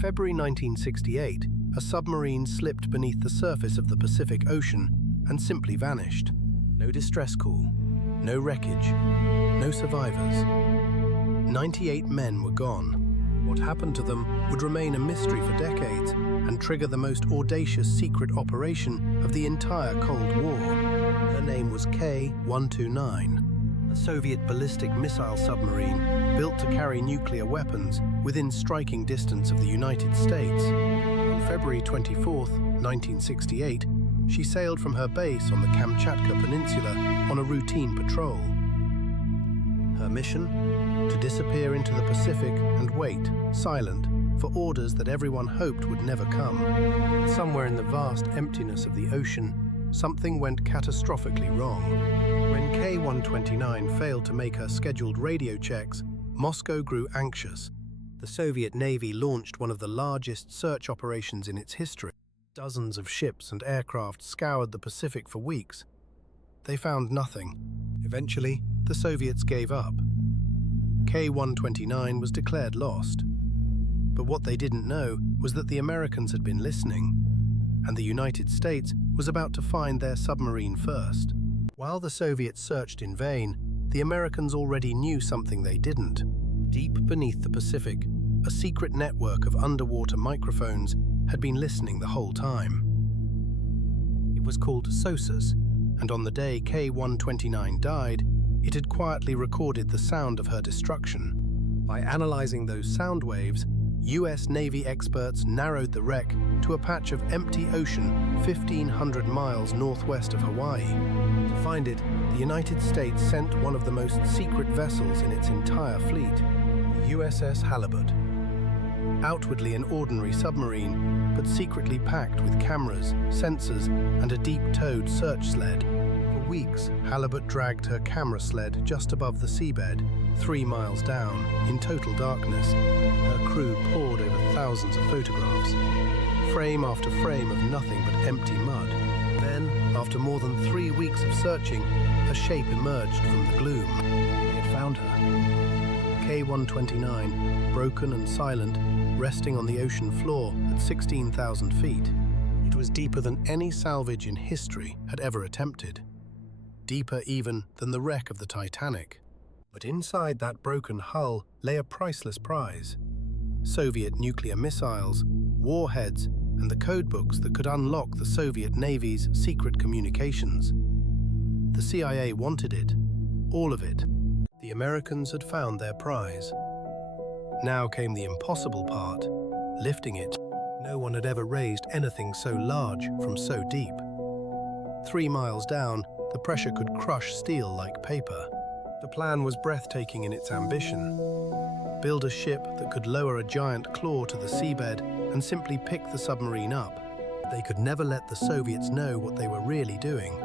February 1968, a submarine slipped beneath the surface of the Pacific Ocean and simply vanished. No distress call, no wreckage, no survivors. 98 men were gone. What happened to them would remain a mystery for decades and trigger the most audacious secret operation of the entire Cold War. Her name was K-129, a Soviet ballistic missile submarine built to carry nuclear weapons within striking distance of the United States. On February 24, 1968, she sailed from her base on the Kamchatka Peninsula on a routine patrol. Her mission? To disappear into the Pacific and wait, silent, for orders that everyone hoped would never come. Somewhere in the vast emptiness of the ocean, something went catastrophically wrong. When K-129 failed to make her scheduled radio checks, Moscow grew anxious. The Soviet Navy launched one of the largest search operations in its history. Dozens of ships and aircraft scoured the Pacific for weeks. They found nothing. Eventually, the Soviets gave up. K-129 was declared lost. But what they didn't know was that the Americans had been listening, and the United States was about to find their submarine first. While the Soviets searched in vain, the Americans already knew something they didn't. Deep beneath the Pacific, a secret network of underwater microphones had been listening the whole time. It was called SOSUS, and on the day K-129 died, it had quietly recorded the sound of her destruction. By analyzing those sound waves, US Navy experts narrowed the wreck to a patch of empty ocean 1,500 miles northwest of Hawaii. To find it, the United States sent one of the most secret vessels in its entire fleet, the USS Halibut. Outwardly an ordinary submarine, but secretly packed with cameras, sensors, and a deep-towed search sled. For weeks, Halibut dragged her camera sled just above the seabed, 3 miles down, in total darkness. Her crew pored over thousands of photographs, frame after frame of nothing but empty mud. Then, after more than 3 weeks of searching, a shape emerged from the gloom. They had found her. K-129, broken and silent, resting on the ocean floor at 16,000 feet. It was deeper than any salvage in history had ever attempted. Deeper even than the wreck of the Titanic. But inside that broken hull lay a priceless prize. Soviet nuclear missiles, warheads, and the codebooks that could unlock the Soviet Navy's secret communications. The CIA wanted it, all of it. The Americans had found their prize. Now came the impossible part, lifting it. No one had ever raised anything so large from so deep. 3 miles down, the pressure could crush steel like paper. The plan was breathtaking in its ambition. Build a ship that could lower a giant claw to the seabed and simply pick the submarine up. They could never let the Soviets know what they were really doing.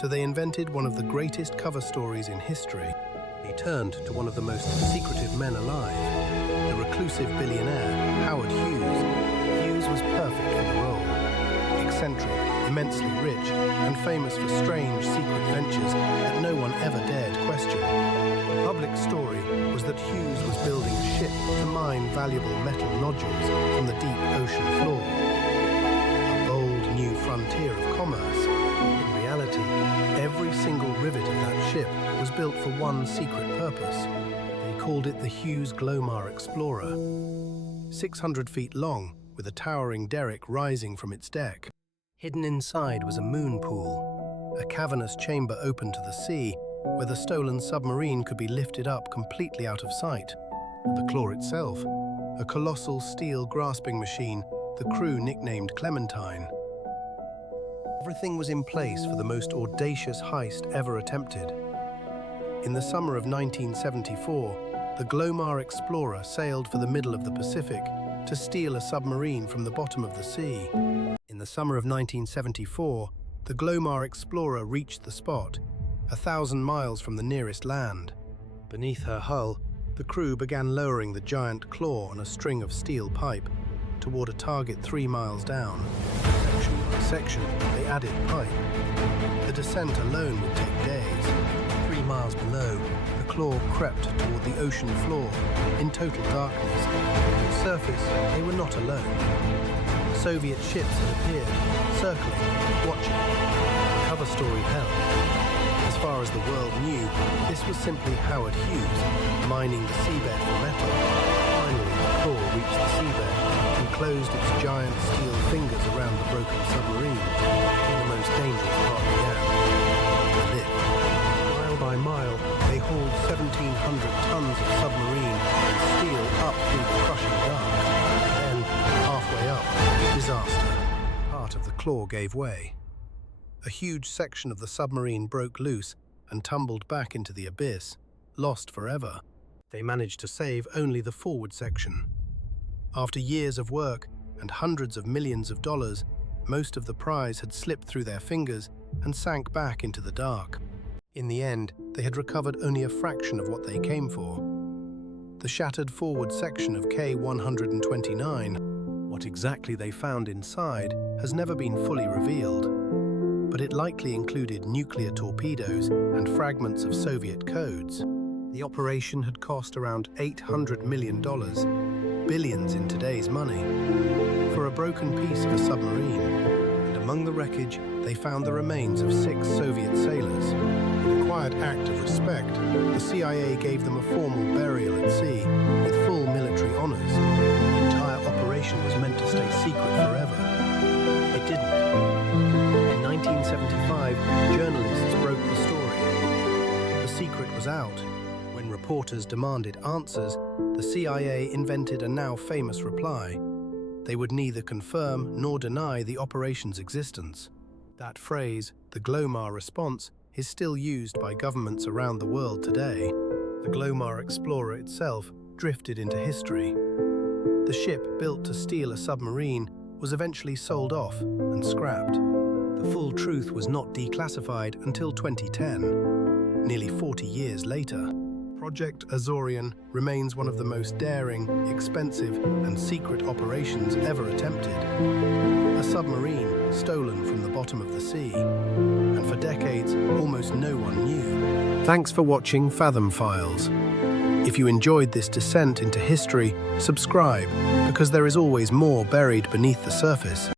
So they invented one of the greatest cover stories in history. He turned to one of the most secretive men alive, the reclusive billionaire, Howard Hughes. Hughes was perfect for the role. Eccentric, immensely rich, and famous for strange secret ventures that no one ever dared question. The public story was that Hughes was building a ship to mine valuable metal nodules from the deep ocean floor. A bold new frontier of commerce. In reality, every single rivet of that ship was built for one secret purpose. They called it the Hughes Glomar Explorer. 600 feet long, with a towering derrick rising from its deck. Hidden inside was a moon pool, a cavernous chamber open to the sea, where the stolen submarine could be lifted up completely out of sight. And the claw itself, a colossal steel grasping machine the crew nicknamed Clementine. Everything was in place for the most audacious heist ever attempted. In the summer of 1974, the Glomar Explorer sailed for the middle of the Pacific to steal a submarine from the bottom of the sea. In the summer of 1974, the Glomar Explorer reached the spot, 1,000 miles from the nearest land. Beneath her hull, the crew began lowering the giant claw on a string of steel pipe toward a target 3 miles down. Section by section, they added pipe. The descent alone would take days. 3 miles below, the claw crept toward the ocean floor, in total darkness. On the surface, they were not alone. Soviet ships had appeared, circling, watching. The cover story held. As far as the world knew, this was simply Howard Hughes, mining the seabed for metal. Finally, the claw reached the seabed and closed its giant steel fingers around the broken submarine, in the most dangerous part began. The lift. Mile by mile, they hauled 1,700 tons of submarine and steel up through the crushing dark. Then, halfway up, disaster. Part of the claw gave way. A huge section of the submarine broke loose and tumbled back into the abyss, lost forever. They managed to save only the forward section. After years of work and hundreds of millions of dollars, most of the prize had slipped through their fingers and sank back into the dark. In the end, they had recovered only a fraction of what they came for. The shattered forward section of K-129, what exactly they found inside, has never been fully revealed, but it likely included nuclear torpedoes and fragments of Soviet codes. The operation had cost around $800 million, billions in today's money, for a broken piece of a submarine. And among the wreckage, they found the remains of 6 Soviet sailors. In a quiet act of respect, the CIA gave them a formal burial at sea, with full military honors. The entire operation was meant to stay secret forever. It didn't. In 1975, journalists broke the story. The secret was out. When reporters demanded answers, the CIA invented a now famous reply. They would neither confirm nor deny the operation's existence. That phrase, the Glomar response, is still used by governments around the world today. The Glomar Explorer itself drifted into history. The ship built to steal a submarine was eventually sold off and scrapped. The full truth was not declassified until 2010, nearly 40 years later. Project Azorian remains one of the most daring, expensive, and secret operations ever attempted. A submarine stolen from the bottom of the sea, and for decades, almost no one knew. Thanks for watching Fathom Files. If you enjoyed this descent into history, subscribe, because there is always more buried beneath the surface.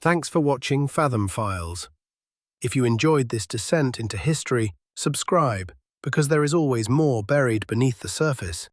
Thanks for watching Fathom Files. If you enjoyed this descent into history, subscribe, because there is always more buried beneath the surface.